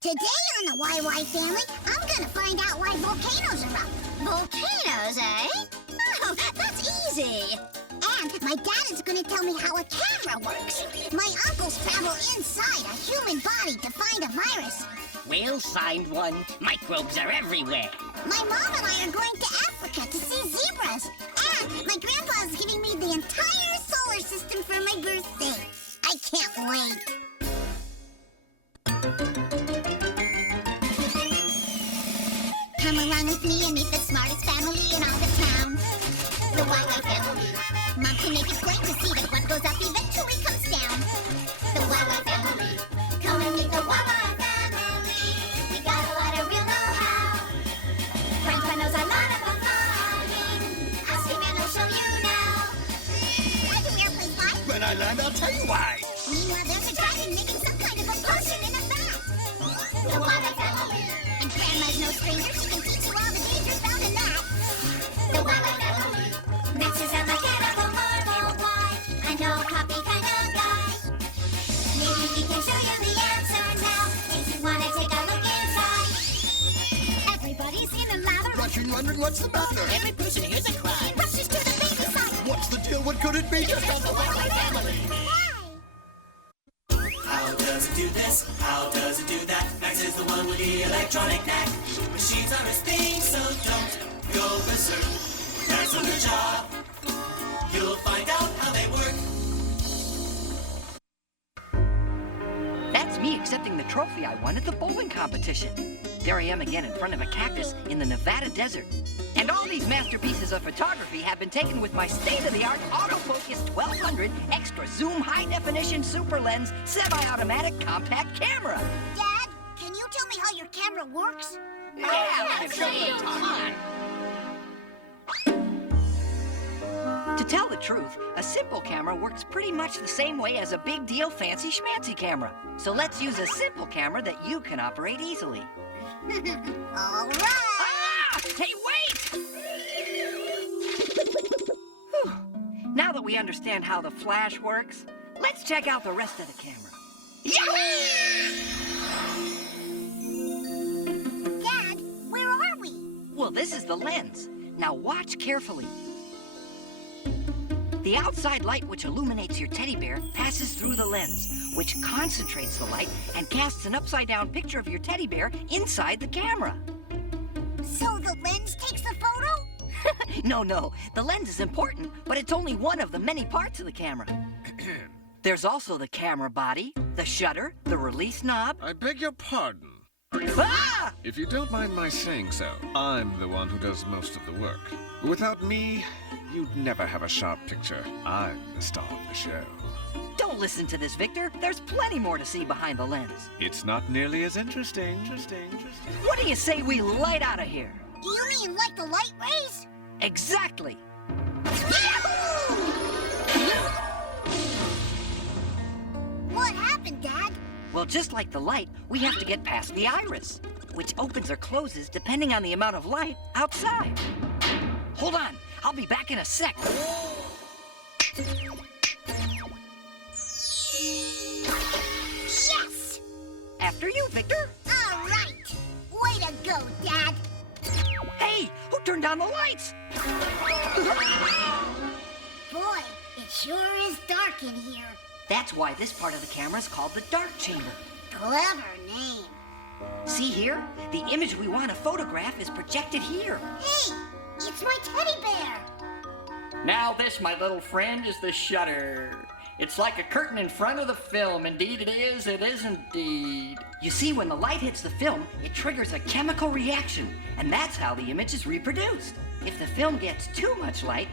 Today on the YY family, I'm gonna find out why volcanoes are up. Volcanoes, eh? Oh, that's easy. And my dad is gonna tell me how a camera works. My uncles travel inside a human body to find a virus. We'll find one. Microbes are everywhere. My mom and I are going to Africa to see zebras. And my grandpa is giving me the entire solar system for my birthday. I can't wait. Come along with me and meet the smartest family in all the town. The YY family. Mom can make it plain to see that what goes up eventually comes down. The YY family. Come and meet the YY family. We got a lot of real know-how. Grandpa knows a lot about flying. Ask him and he'll show you now. Why do airplanes fly? When I land, I'll tell you why. Meanwhile, there's a dragon making some kind of a potion in a vat. The YY family. And Grandma's no stranger. She can teach you all the dangers found in that. The YY family. Max is a mechanical marvel. Why? I know copy kind of guy. Maybe he can show you the answer now. If you want to take a look inside. Everybody's in a lather. Rushing, wondering what's the matter. Every person here's a cry. Rushes to the baby side. What's the deal? What could it be? Just call the YY family. How does it do this? How does it do that? Max is the one with the electronic knack. Machines are his thing, so don't go berserk. Max on the job. You'll find out how they work. That's me accepting the trophy I won at the bowling competition. There I am again in front of a cactus in the Nevada desert. And all these masterpieces of photography have been taken with my state-of-the-art autofocus 1200 extra zoom high-definition super lens semi-automatic compact camera. Dad, can you tell me how your camera works? Let's show you. Come on. To tell the truth, a simple camera works pretty much the same way as a big deal fancy schmancy camera. So let's use a simple camera that you can operate easily. All right. Ah! Hey, wait! Whew. Now that we understand how the flash works, let's check out the rest of the camera. Yahoo! Dad, where are we? Well, this is the lens. Now watch carefully. The outside light which illuminates your teddy bear passes through the lens, which concentrates the light and casts an upside-down picture of your teddy bear inside the camera. So the lens takes the photo? No. The lens is important, but it's only one of the many parts of the camera. There's also the camera body, the shutter, the release knob. I beg your pardon. Ah! If you don't mind my saying so, I'm the one who does most of the work. Without me, you'd never have a sharp picture. I'm the star of the show. Don't listen to this, Victor. There's plenty more to see behind the lens. It's not nearly as interesting. What do you say we light out of here? Do you mean like the light rays? Exactly. What happened, Dad? Well, just like the light, we have to get past the iris, which opens or closes depending on the amount of light outside. Hold on, I'll be back in a sec. Yes! After you, Victor. All right. Way to go, Dad. Hey, who turned on the lights? Boy, it sure is dark in here. That's why this part of the camera is called the dark chamber. Clever name. See here? The image we want to photograph is projected here. Hey, it's my teddy bear. Now this, my little friend, is the shutter. It's like a curtain in front of the film. Indeed it is indeed. You see, when the light hits the film, it triggers a chemical reaction, and that's how the image is reproduced. If the film gets too much light,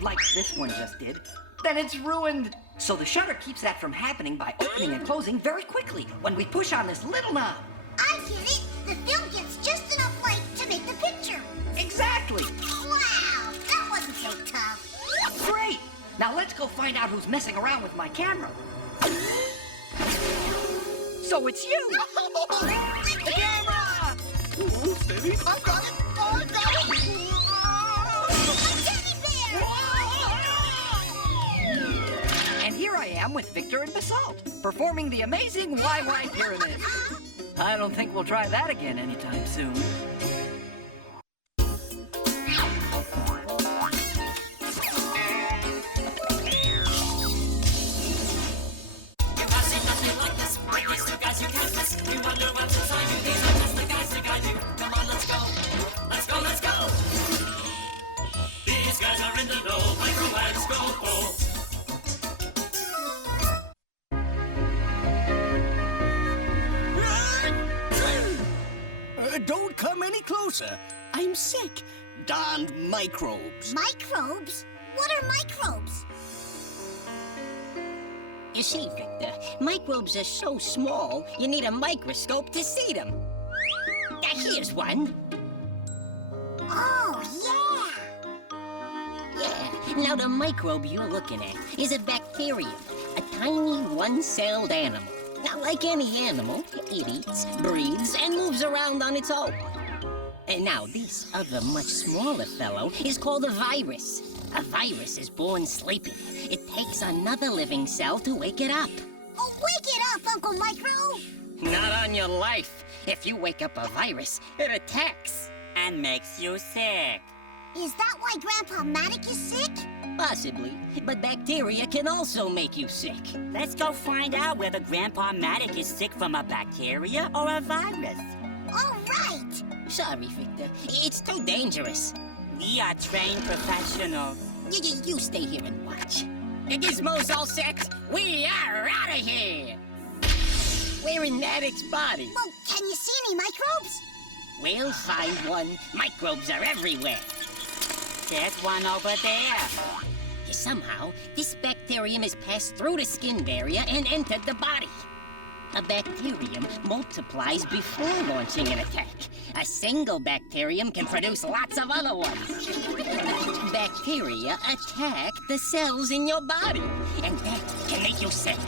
like this one just did, then it's ruined. So the shutter keeps that from happening by opening and closing very quickly when we push on this little knob. I get it. The film gets just enough light to make the picture. Exactly. Wow, that wasn't so tough. Great. Now let's go find out who's messing around with my camera. So it's you. The camera! Ooh, steady. I've got it. I've got it. My teddy bear! And here I am with Victor and Basalt, performing the amazing YY Pyramid. I don't think we'll try that again anytime soon. Don't come any closer. I'm sick. Darned microbes. Microbes? What are microbes? You see, Victor, microbes are so small, you need a microscope to see them. Here's one. Oh, Yeah, now the microbe you're looking at is a bacterium, a tiny one-celled animal. Now, like any animal, it eats, breathes, and moves around on its own. And now, this other much smaller fellow is called a virus. A virus is born sleeping. It takes another living cell to wake it up. Oh, wake it up, Uncle Micro! Not on your life. If you wake up a virus, it attacks. And makes you sick. Is that why Grandpa Matic is sick? Possibly, but bacteria can also make you sick. Let's go find out whether Grandpa Matic is sick from a bacteria or a virus. All right! Sorry, Victor. It's too dangerous. We are trained professionals. You stay here and watch. The gizmo's all set. We are out of here. We're in Maddox's body. Well, can you see any microbes? We'll find one. Microbes are everywhere. There's one over there. Somehow, this bacterium has passed through the skin barrier and entered the body. A bacterium multiplies before launching an attack. A single bacterium can produce lots of other ones. Bacteria attack the cells in your body, and that can make you sick.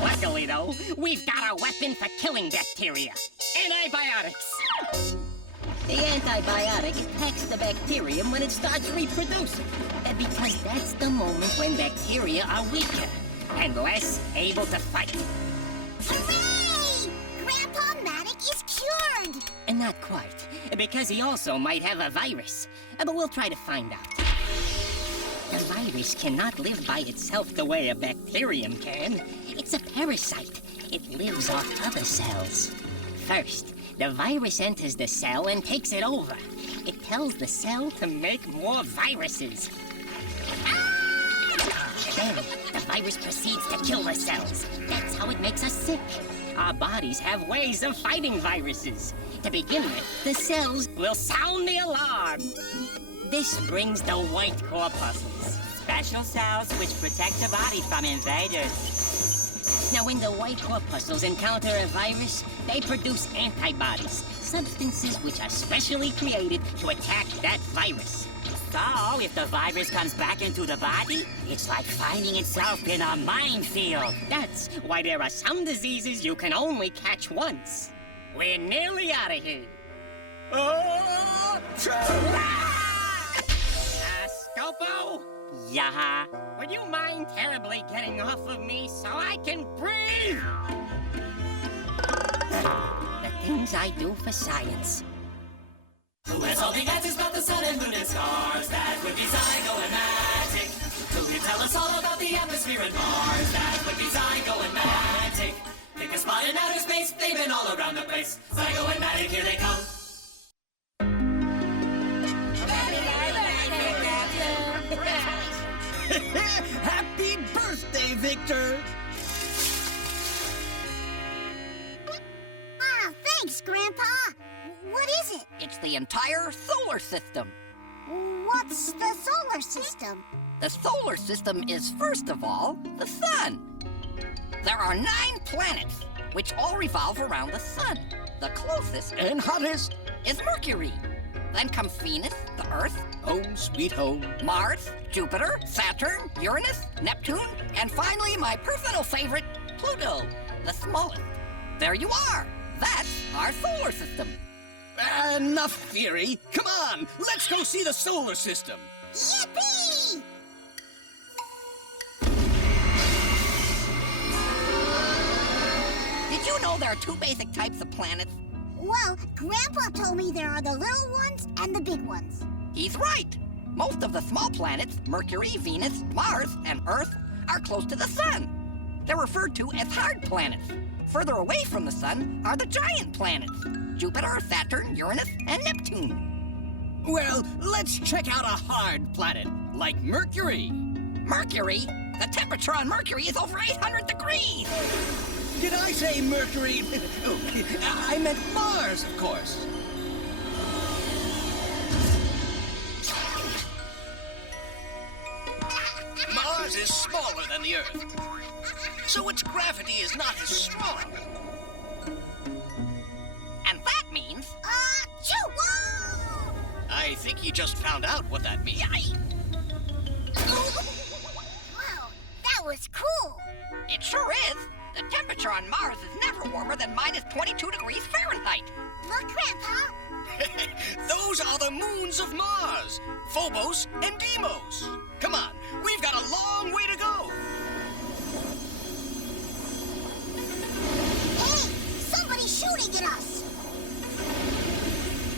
Luckily, though, we've got a weapon for killing bacteria. Antibiotics. The antibiotic attacks the bacterium when it starts reproducing. Because that's the moment when bacteria are weaker and less able to fight. Hooray! Grandpa Matic is cured! And not quite, because he also might have a virus. But we'll try to find out. The virus cannot live by itself the way a bacterium can. It's a parasite. It lives off other cells. First, the virus enters the cell and takes it over. It tells the cell to make more viruses. Then, the virus proceeds to kill the cells. That's how it makes us sick. Our bodies have ways of fighting viruses. To begin with, the cells will sound the alarm. This brings the white corpuscles. Special cells which protect the body from invaders. Now, when the white corpuscles encounter a virus, they produce antibodies, substances which are specially created to attack that virus. So, if the virus comes back into the body, it's like finding itself in a minefield. That's why there are some diseases you can only catch once. We're nearly out of here. Scopo? Yeah. Would you mind terribly getting off of me so I can breathe? The things I do for science. Who has all the answers about the sun and moon and stars? That would be Zygo and Matic. Who can tell us all about the atmosphere and Mars? That would be Zygo and Matic. Pick a spot in outer space, they've been all around the place. Zygo and Matic, here they come. Happy birthday, Victor! Ah, thanks, Grandpa. What is it? It's the entire solar system. What's the solar system? The solar system is, first of all, the sun. There are 9 planets, which all revolve around the sun. The closest And hottest. is Mercury. Then comes Venus, the Earth, Home, sweet home. Mars, Jupiter, Saturn, Uranus, Neptune, and finally my personal favorite, Pluto, the smallest. There you are. That's our solar system. Enough theory. Come on, let's go see the solar system. Yippee! Did you know there are two basic types of planets? Well, Grandpa told me there are the little ones and the big ones. He's right. Most of the small planets, Mercury, Venus, Mars, and Earth, are close to the sun. They're referred to as hard planets. Further away from the sun are the giant planets, Jupiter, Saturn, Uranus, and Neptune. Well, let's check out a hard planet, like Mercury. Mercury? The temperature on Mercury is over 800 degrees! Did I say Mercury? Oh, I meant Mars, of course. Mars is smaller than the Earth, so its gravity is not as strong. And that means... Achoo! I think you just found out what that means. Wow, that was cool. It sure is. The temperature on Mars is never warmer than minus 22 degrees Fahrenheit. Look, Grandpa. Those are the moons of Mars, Phobos and Deimos. Come on, we've got a long way to go. Hey, somebody's shooting at us.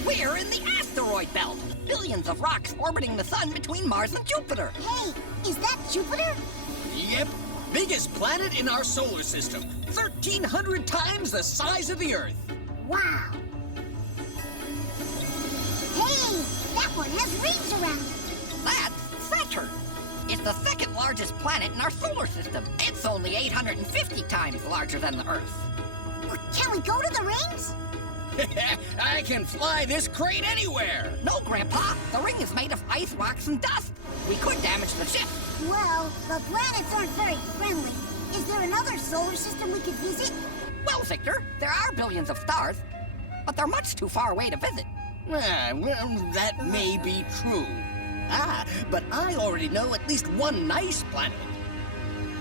We're in the asteroid belt. Billions of rocks orbiting the sun between Mars and Jupiter. Hey, is that Jupiter? Yep, biggest planet in our solar system. 1,300 times the size of the Earth. Wow. Hey, that one has rings around it. That's Saturn. It's the second largest planet in our solar system. It's only 850 times larger than the Earth. Can we go to the rings? I can fly this crate anywhere. No, Grandpa. The ring is made of ice, rocks, and dust. We could damage the ship. Well, the planets aren't very friendly. Is there another solar system we could visit? Well, Victor, there are billions of stars, but they're much too far away to visit. Well, that may be true. But I already know at least one nice planet.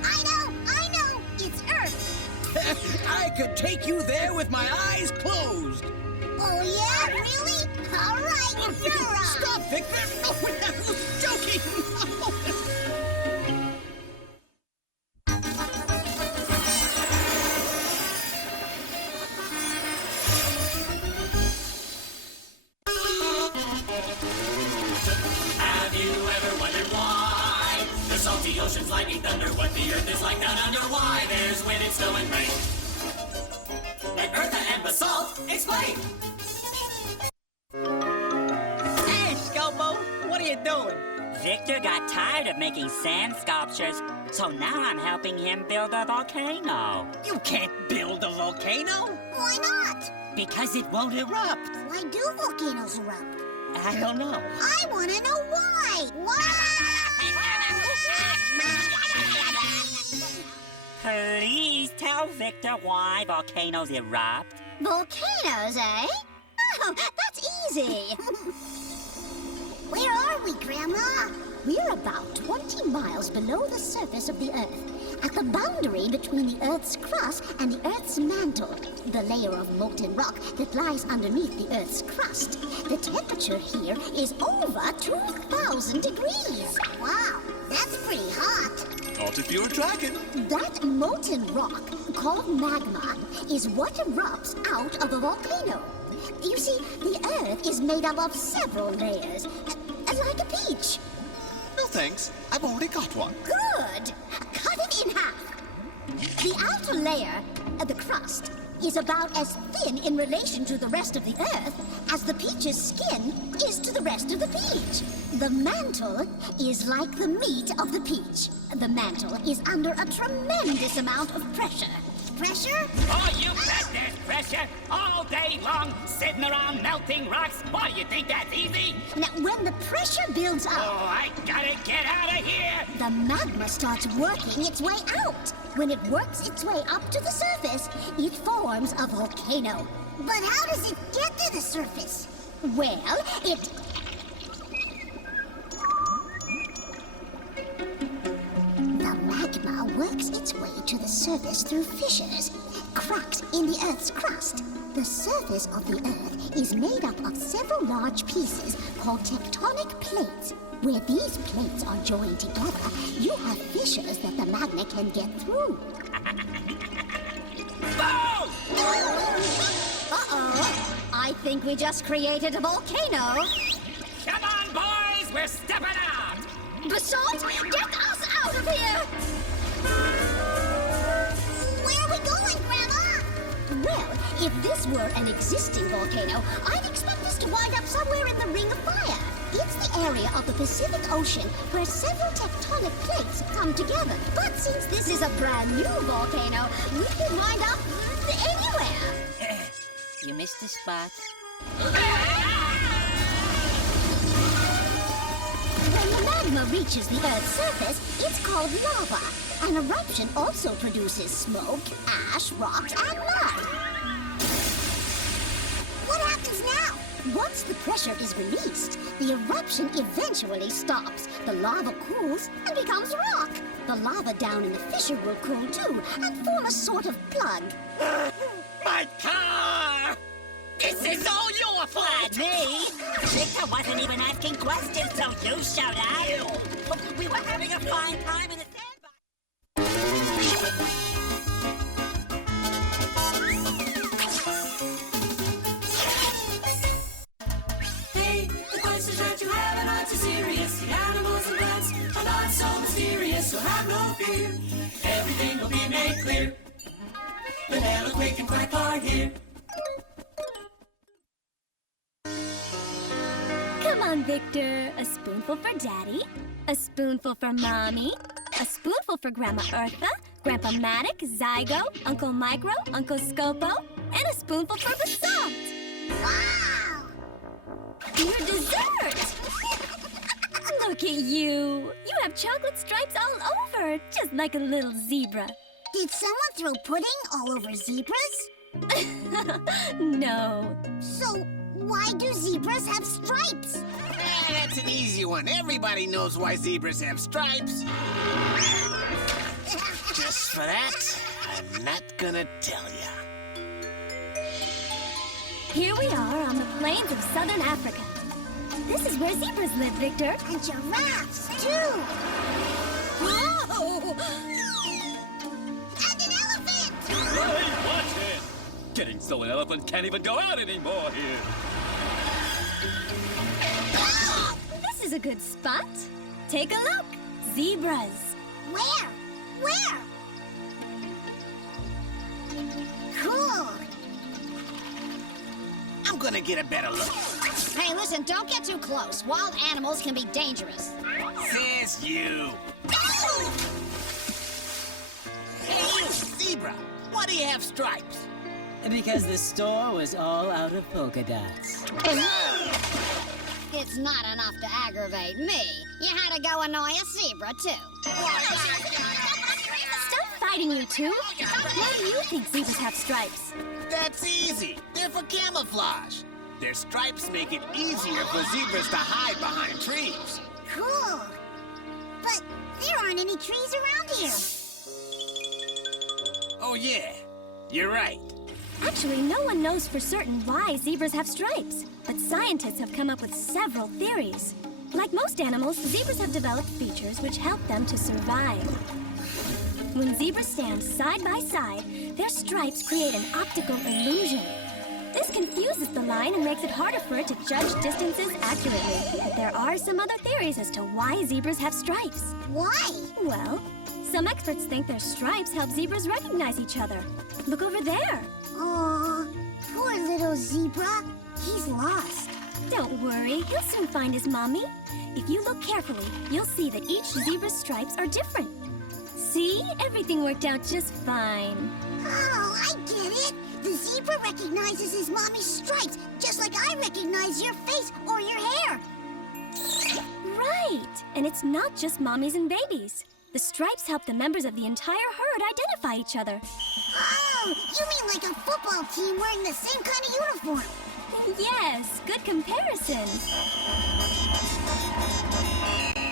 I know! It's Earth! I could take you there with my eyes closed. Oh, yeah? Really? All right, you're on! Stop, Victor! Oh, I was joking! Have you ever wondered why? The salty oceans, lightning, thunder, what the earth is like down under? Why there's wind and snow and rain? Let Eartha and Basalt explain. Hey, Scopo, what are you doing? Victor got tired of making sand sculptures, so now I'm helping him build a volcano. You can't build a volcano Why not? because it won't erupt. Why do volcanoes erupt? I don't know. I want to know why! Please tell Victor why volcanoes erupt. Volcanoes, eh? Oh, that's easy. Where are we, Grandma? We're about 20 miles below the surface of the Earth, at the boundary between the Earth's crust and the Earth's mantle, the layer of molten rock that lies underneath the Earth's crust. The temperature here is over 2,000 degrees. Wow, that's pretty hot. Not if you're a dragon. That molten rock, called magma, is what erupts out of a volcano. You see, the Earth is made up of several layers, like a peach. No thanks. I've already got one. Good! Cut it in half. The outer layer, the crust, is about as thin in relation to the rest of the Earth as the peach's skin is to the rest of the peach. The mantle is like the meat of the peach. The mantle is under a tremendous amount of pressure. Pressure? Oh, you bet there's pressure all day long, sitting around melting rocks. Why, you think that's easy? Now, when the pressure builds up, Oh, I gotta get out of here! the magma starts working its way out. When it works its way up to the surface, it forms a volcano. But how does it get to the surface? Well, it... The magma works its way to the surface through fissures, cracks in the Earth's crust. The surface of the Earth is made up of several large pieces called tectonic plates. Where these plates are joined together, you have fissures that the magma can get through. Boom! Uh-oh. I think we just created a volcano. Come on, boys, we're stepping out. Basalt, get us out of here! Where are we going, Grandma? Well, if this were an existing volcano, I'd expect us to wind up somewhere in the Ring of Fire. It's the area of the Pacific Ocean where several tectonic plates come together. But since this is a brand new volcano, we can wind up anywhere. You missed a spot. When the magma reaches the Earth's surface, it's called lava. An eruption also produces smoke, ash, rocks, and mud. What happens now? Once the pressure is released, the eruption eventually stops. The lava cools and becomes rock. The lava down in the fissure will cool too and form a sort of plug. My car! This is all your fault! Me? Victor wasn't even asking questions, so you showed up. We were having a fine time in the Hey, the questions that you have are not too serious. The animals and plants are not so mysterious, so have no fear. Everything will be made clear. Vanilla, quick, and quack are here. Come on, Victor. A spoonful for Daddy, a spoonful for Mommy, a spoonful for Grandma Eartha, Grandpa Matic, Zygo, Uncle Micro, Uncle Scopo, and a spoonful for Basalt. Wow! Your dessert! Look at you. You have chocolate stripes all over, just like a little zebra. Did someone throw pudding all over zebras? No. So, why do zebras have stripes? That's an easy one. Everybody knows why zebras have stripes. Just for that, I'm not gonna tell ya. Here we are on the plains of southern Africa. This is where zebras live, Victor. And giraffes, too. Whoa! And an elephant! Hey, watch it! Getting so an elephant can't even go out anymore here. This is a good spot. Take a look. Zebras. Where? Where? Cool. I'm gonna get a better look. Hey, listen, don't get too close. Wild animals can be dangerous. Says you. Hey, you, zebra. Why do you have stripes? Because the store was all out of polka dots. It's not enough to aggravate me. You had to go annoy a zebra, too. Stop fighting, you two. Why do you think zebras have stripes? That's easy. They're for camouflage. Their stripes make it easier for zebras to hide behind trees. Cool. But there aren't any trees around here. Oh, yeah. You're right. Actually, no one knows for certain why zebras have stripes, but scientists have come up with several theories. Like most animals, zebras have developed features which help them to survive. When zebras stand side by side, their stripes create an optical illusion. This confuses the line and makes it harder for it to judge distances accurately. But there are some other theories as to why zebras have stripes. Why? Well, some experts think their stripes help zebras recognize each other. Look over there. Aw, poor little zebra. He's lost. Don't worry, he'll soon find his mommy. If you look carefully, you'll see that each zebra's stripes are different. See? Everything worked out just fine. Oh, I get it. The zebra recognizes his mommy's stripes, just like I recognize your face or your hair. Right. And it's not just mommies and babies. The stripes help the members of the entire herd identify each other. Oh, you mean like a football team wearing the same kind of uniform? Yes, good comparison.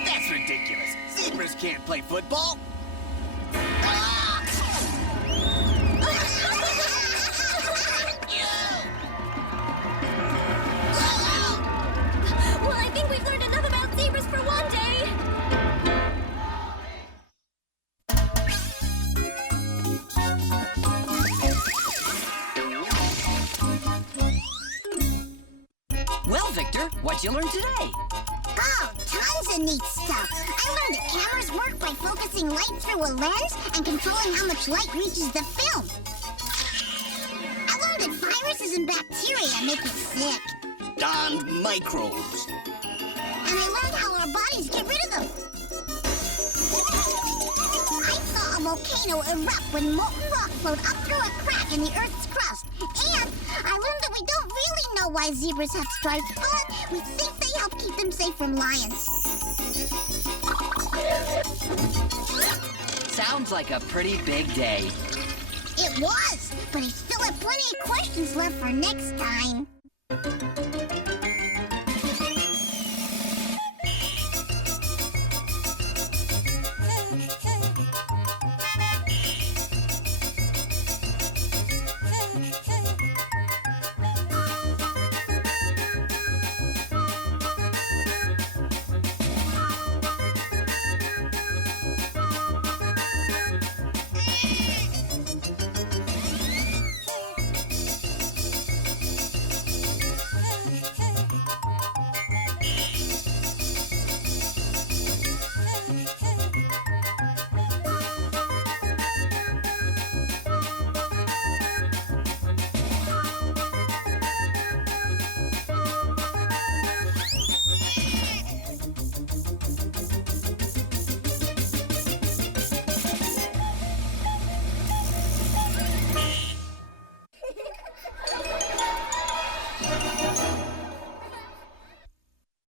That's ridiculous. Zebras can't play football. Well, I think we've learned enough about zebras for one day. What'd you learn today? Oh, tons of neat stuff. I learned that cameras work by focusing light through a lens and controlling how much light reaches the film. I learned that viruses and bacteria make us sick. Darned microbes. And I learned how our bodies get rid of them. I saw a volcano erupt when molten rock flowed up through a crack in the Earth's crust. And I learned that we don't really know why zebras have stripes, but we think they help keep them safe from lions. Sounds like a pretty big day. It was, but I still have plenty of questions left for next time.